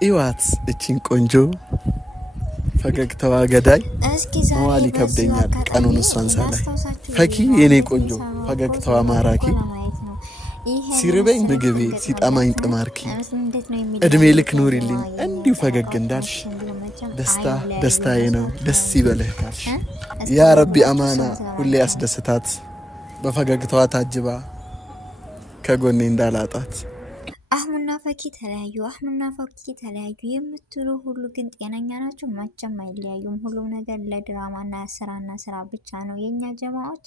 ኢዋት እቺን ቆንጆ ፈገግታዋ ገዳይ መዋል ይከብደኛል ቀኑን እሷን ሳላይ ፈኪ የኔ ቆንጆ ፈገግታዋ ማራኪ ሲርበኝ ምግቤ ሲጠማኝ ጥማርኪ እድሜ ልክ ኑሪልኝ እንዲሁ ፈገግ እንዳልሽ ደስታ ደስታዬ ነው ደስ ይበልህ ካልሽ ያ ረቢ አማና ሁሌ ያስደስታት በፈገግታዋ ታጅባ ከጎኔ እንዳላጣት። አህሙና ፈኪ ተለያዩ፣ አህሙና ፈኪ ተለያዩ የምትሉ ሁሉ ግን ጤነኛ ናቸው? መቼም አይለያዩም። ሁሉም ነገር ለድራማና ስራና ስራ ብቻ ነው። የኛ ጀማዎች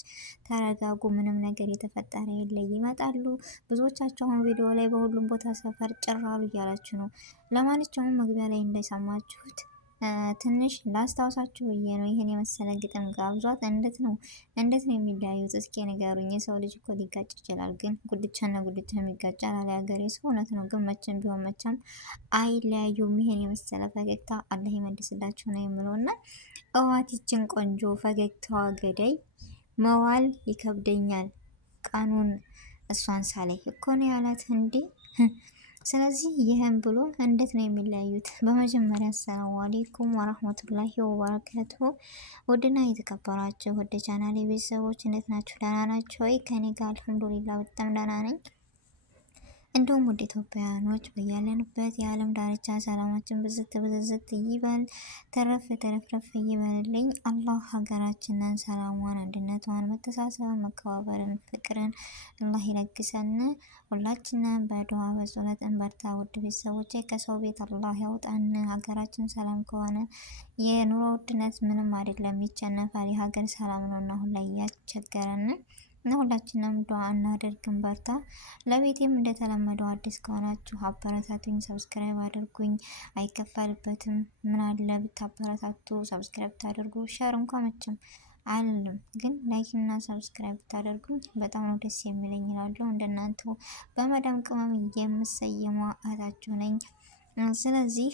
ተረጋጉ፣ ምንም ነገር የተፈጠረ የለ፣ ይመጣሉ። ብዙዎቻቸው አሁን ቪዲዮ ላይ በሁሉም ቦታ ሰፈር ጭራሉ እያላችሁ ነው። ለማንኛውም መግቢያ ላይ እንደሰማችሁት ትንሽ ላስታውሳችሁ ብዬ ነው ይሄን የመሰለ ግጥም ጋብዟት። እንዴት ነው የሚለያዩት? እስኪ ንገሩኝ። የሰው ልጅ እኮ ሊጋጭ ይችላል፣ ግን ጉድቻና ጉድቻ የሚጋጫል አለ ሀገሬ ሰው። እውነት ነው፣ ግን መቼም ቢሆን መቼም አይለያዩም። ይሄን የመሰለ ፈገግታ አላህ ይመልስላችሁ ነው የምለው። እና እዋቲችን ቆንጆ ፈገግታዋ ገዳይ መዋል ይከብደኛል ቀኑን እሷን ሳላይ እኮ ነው ያላት እንዴ። ስለዚህ ይህን ብሎ እንዴት ነው የሚለያዩት? በመጀመሪያ አሰላሙ አለይኩም ወራህመቱላሂ ወበረካቱ። ውድና የተከበራችሁ ወደ ቻናሌ ቤተሰቦች እንዴት ናችሁ? ደህና ናችሁ ወይ? ከኔ ጋር አልሐምዱሊላህ በጣም ደህና ነኝ። እንዲሁም ወደ ኢትዮጵያውያኖች በያለንበት የዓለም ዳርቻ ሰላማችን ብዝት ይበል፣ ተረፍረፍ ይበልልኝ። አላህ ሀገራችንን ሰላሟን፣ አንድነቷን፣ መተሳሰብን፣ መከባበርን፣ ፍቅርን አላህ ይለግሰን። ሁላችንን በዱዓ በጸሎት እንበርታ። ውድ ቤተሰቦቼ ከሰው ቤት አላህ ያውጣን። ሀገራችን ሰላም ከሆነ የኑሮ ውድነት ምንም አይደለም፣ ይቸነፋል። የሀገር ሰላም ነውና አሁን ላይ እያስቸገረን እና ሁላችንም ዱዓ እናደርግን በርታ። ለቤቴም እንደተለመደው አዲስ ከሆናችሁ አበረታቱኝ፣ ሰብስክራይብ አድርጉኝ፣ አይከፈልበትም። ምን አለ ብታበረታቱ፣ ሰብስክራይብ ብታደርጉ፣ ሸር እንኳን መቼም አልልም፣ ግን ላይክ እና ሰብስክራይብ ብታደርጉኝ በጣም ነው ደስ የሚለኝ እላለሁ። እንደናንተው በመዳም ቅመም የምሰየመው እህታችሁ ነኝ። ስለዚህ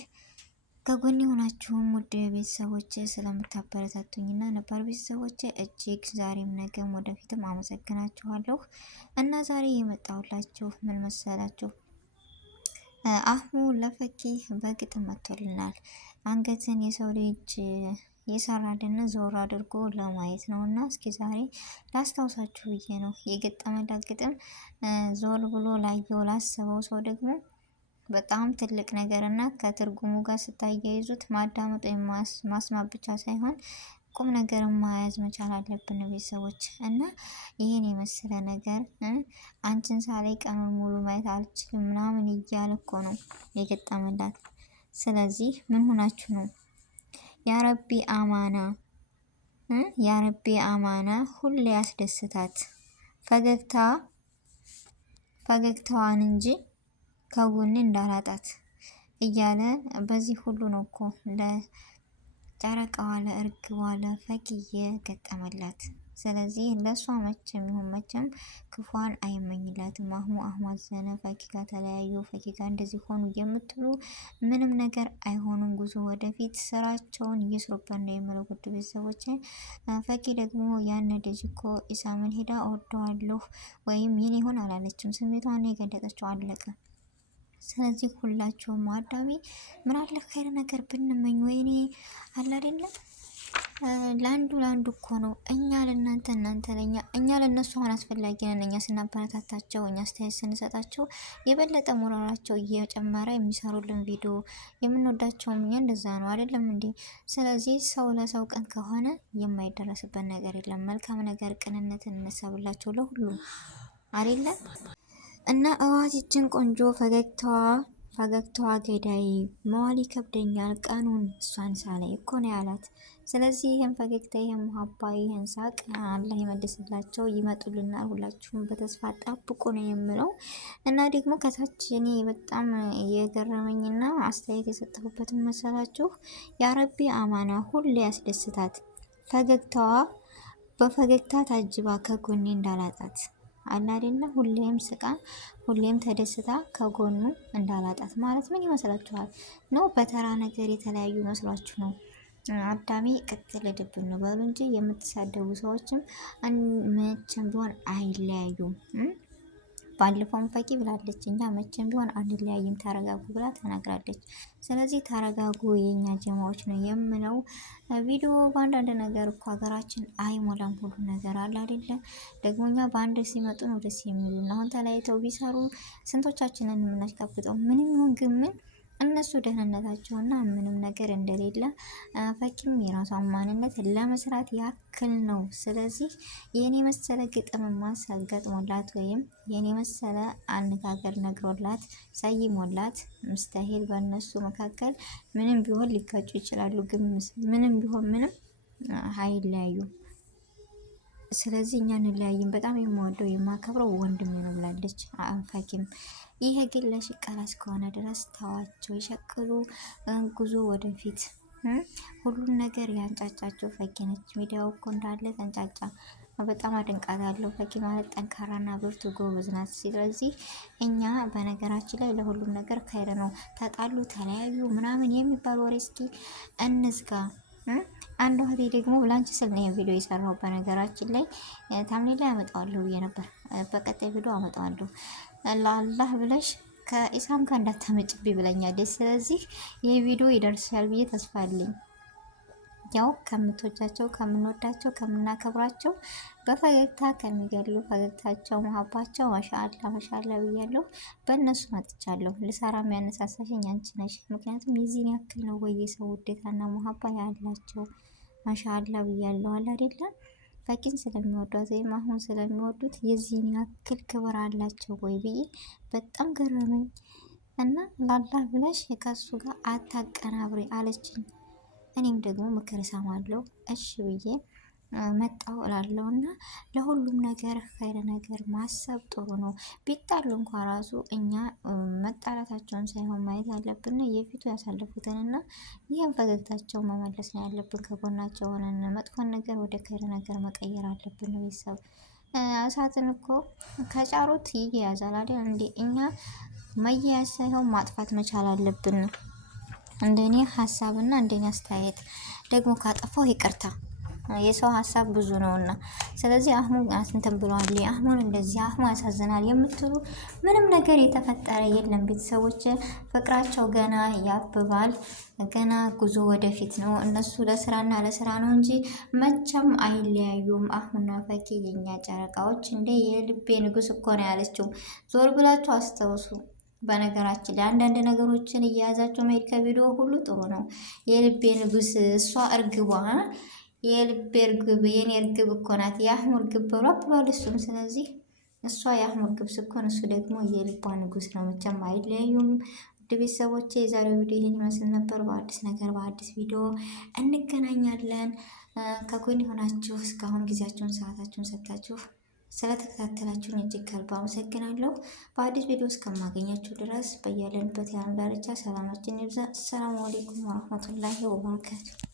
ከጎን የሆናችሁም ውድ ቤተሰቦች ስለምታበረታቱኝና ነባር ቤተሰቦች እጅግ ዛሬም ነገም ወደፊትም አመሰግናችኋለሁ። እና ዛሬ የመጣሁላችሁ ምን መሰላችሁ? አህሙ ለፈኪ በግጥም መጥቶልናል። አንገትን የሰው ልጅ የሰራልን ዞር አድርጎ ለማየት ነው። እና እስኪ ዛሬ ላስታውሳችሁ ብዬ ነው የገጠመላት ግጥም። ዞር ብሎ ላየው ላሰበው ሰው ደግሞ በጣም ትልቅ ነገር እና ከትርጉሙ ጋር ስታያይዙት ማዳመጥ ወይም ማስማት ብቻ ሳይሆን ቁም ነገር ማያዝ መቻል አለብን ቤተሰቦች። እና ይህን የመሰለ ነገር አንቺን ሳላይ ቀኑን ሙሉ ማየት አልችልም ምናምን እያለ እኮ ነው የገጠመላት። ስለዚህ ምን ሆናችሁ ነው? ያረቢ አማና ያረቢ አማና ሁሌ ያስደስታት ፈገግታዋን እንጂ ከጎኔ እንዳላጣት እያለ በዚህ ሁሉ ነው እኮ ለጨረቃዋ ለእርግቧ ለፈኪዬ ገጠመላት። ስለዚህ ለእሷ መቼም ይሁን መቼም ክፏን አይመኝላትም። አህሙ አዘነ፣ ፈኪ ጋር ተለያዩ፣ ፈኪ ጋር እንደዚህ ሆኑ የምትሉ ምንም ነገር አይሆኑም። ጉዞ ወደፊት፣ ስራቸውን እየስሩበት ነው የምለው ውድ ቤተሰቦች። ፈኪ ደግሞ ያን ልጅ እኮ ኢሳምን ሄዳ እወደዋለሁ ወይም የኔ ይሆን አላለችም። ስሜቷን የገለጠችው አለቀ። ስለዚህ ሁላችሁም አዳሚ ምን አለ ኸይር ነገር ብንመኝ፣ ወይኔ አለ አይደለም ለአንዱ እኮ ነው። እኛ ለእናንተ እናንተ ለእኛ፣ እኛ ለእነሱ አሁን አስፈላጊ ነን። እኛ ስናበረታታቸው፣ እኛ አስተያየት ስንሰጣቸው የበለጠ ሞራላቸው እየጨመረ የሚሰሩልን ቪዲዮ የምንወዳቸውም እኛ እንደዛ ነው አይደለም እንዴ? ስለዚህ ሰው ለሰው ቀን ከሆነ የማይደረስበት ነገር የለም። መልካም ነገር ቅንነትን እንሰብላቸው ለሁሉም አይደለም። እና እዋቲችን ቆንጆ ፈገግታዋ ገዳይ መዋል ይከብደኛል ቀኑን እሷን ሳላይ እኮ ነው ያላት። ስለዚህ ይህን ፈገግታ ይህን መሀባ ይህን ሳቅ አላህ ይመልስላቸው፣ ይመጡልናል። ሁላችሁም በተስፋ ጠብቁ ነው የምለው። እና ደግሞ ከታች እኔ በጣም የገረመኝና አስተያየት የሰጠሁበትን መሰላችሁ? ያረቢ አማና ሁሌ ያስደስታት ፈገግታዋ በፈገግታ ታጅባ ከጎኔ እንዳላጣት አለ አይደለ? ሁሌም ስቃ ሁሌም ተደስታ ከጎኑ እንዳላጣት ማለት ምን ይመስላችኋል? ነው በተራ ነገር የተለያዩ መስሏችሁ ነው? አዳሚ ቅጥል ድብን ነው በሉ እንጂ የምትሳደቡ ሰዎችም መቼም ቢሆን አይለያዩም። ባለፈውም ፈኪ ብላለች እኛ መቼም ቢሆን አንለያይም ተረጋጉ ብላ ተናግራለች። ስለዚህ ተረጋጉ የኛ ጀማዎች ነው የምለው። ቪዲዮ በአንዳንድ ነገር እኮ ሀገራችን አይሞላም ሁሉ ነገር አለ አይደለ? ደግሞ እኛ በአንድ ሲመጡ ነው ደስ የሚሉን። አሁን ተለያይተው ቢሰሩ ስንቶቻችንን የምናስቀብጠው? ምንም ይሁን ግን ምን እነሱ ደህንነታቸውና ምንም ነገር እንደሌለ ፈኪም የራሷን ማንነት ለመስራት ያክል ነው። ስለዚህ የኔ መሰለ ግጥም ማሳገጥሞላት ወይም የኔ መሰለ አነጋገር ነግሮላት ሰይሞላት ምስተሂል በእነሱ መካከል ምንም ቢሆን ሊጋጩ ይችላሉ፣ ግን ምንም ቢሆን ምንም አይለያዩም። ስለዚህ እኛ እንለያይም። በጣም የምወደው የማከብረው ወንድሜ ነው ብላለች ፈኪም። ይሄ ግን ለሽቀላ እስከሆነ ድረስ ተዋቸው፣ ይሸቅሉ፣ ጉዞ ወደፊት። ሁሉም ነገር ያንጫጫቸው ፈኪ ነች። ሚዲያው እኮ እንዳለ ተንጫጫ። በጣም አደንቃታለሁ። ፈኪ ማለት ጠንካራና ብርቱ ጎበዝ ናት። ስለዚህ እኛ በነገራችን ላይ ለሁሉም ነገር ከይረ ነው። ተጣሉ፣ ተለያዩ ምናምን የሚባል ወሬ እስኪ እንዝጋ። አንድ እህቴ ደግሞ ላንቺ ስል ነው ቪዲዮ የሰራው። በነገራችን ላይ ታምኔ ላይ አመጣዋለሁ ብዬ ነበር። በቀጣይ ቪዲዮ አመጣዋለሁ። ለአላህ ብለሽ ከኢሳም ጋር እንዳታመጭብኝ ብለኛለች። ስለዚህ ይህ ቪዲዮ ይደርሳል ብዬ ተስፋ አለኝ። ያው ከምትወጃቸው፣ ከምንወዳቸው፣ ከምናከብራቸው በፈገግታ ከሚገሉ ፈገግታቸው መሀባቸው ማሻአላ ብያለሁ። በእነሱ መጥቻለሁ። ልሰራ የሚያነሳሳሽኝ አንቺ ነሽ። ምክንያቱም የዚህን ያክል ነው ወይ የሰው ውዴታና መሀባ ያላቸው። ማሻአላ ብያለሁ። አለ አይደለም ፈኪን ስለሚወዷት ወይም አሁን ስለሚወዱት የዚህን ያክል ክብር አላቸው ወይ ብዬ በጣም ገረመኝ። እና ላላህ ብለሽ ከሱ ጋር አታቀናብሪ አለችኝ። እኔም ደግሞ ምክር እሰማለሁ እሺ ብዬ መጣው እላለሁ። እና ለሁሉም ነገር ኸይር ነገር ማሰብ ጥሩ ነው። ቢጣሉ እንኳ ራሱ እኛ መጣላታቸውን ሳይሆን ማየት ያለብን የፊቱ ያሳለፉትንና ይህን ፈገግታቸው መመለስ ነው ያለብን። ከጎናቸው ሆነን መጥፎን ነገር ወደ ኸይር ነገር መቀየር አለብን። ቤተሰብ እሳትን እኮ ከጫሩት ይያያዛል አይደል እንዴ? እኛ መያያዝ ሳይሆን ማጥፋት መቻል አለብን። እንደኔ ሀሳብና እንደኔ አስተያየት ደግሞ ካጠፋው ይቅርታ። የሰው ሀሳብ ብዙ ነውና፣ ስለዚህ አህሙ እንትን ብሏል፣ አህሙን እንደዚህ አህሙ ያሳዝናል የምትሉ ምንም ነገር የተፈጠረ የለም። ቤተሰቦች ፍቅራቸው ገና ያብባል። ገና ጉዞ ወደፊት ነው። እነሱ ለስራና ለስራ ነው እንጂ መቼም አይለያዩም። አህሙና ፈኪ የኛ ጨረቃዎች። እንደ የልቤ ንጉስ እኮ ነው ያለችው። ዞር ብላችሁ አስታውሱ። በነገራችን ላይ አንዳንድ ነገሮችን እየያዛቸው መሄድ ከቪዲዮ ሁሉ ጥሩ ነው። የልቤ ንጉስ እሷ እርግቧ የልቤ እርግብ የኔ እርግብ እኮ ናት። የአህሙ እርግብ ብሏል እሱም። ስለዚህ እሷ የአህሙ እርግብ ስኮን እሱ ደግሞ የልቧ ንጉስ ነው። መቼም አይለያዩም። ውድ ቤተሰቦቼ የዛሬው ቪዲዮ ይህን ይመስል ነበር። በአዲስ ነገር በአዲስ ቪዲዮ እንገናኛለን። ከጎን የሆናችሁ እስካሁን ጊዜያችሁን ሰዓታችሁን ሰጥታችሁ ስለተከታተላችሁን እጅግ ከልብ አመሰግናለሁ። በአዲስ ቪዲዮ እስከማገኛችሁ ድረስ በያለንበት የዓለም ዳርቻ ሰላማችን ይብዛ። አሰላሙ አለይኩም ወረህመቱላሂ ወበረካቱ።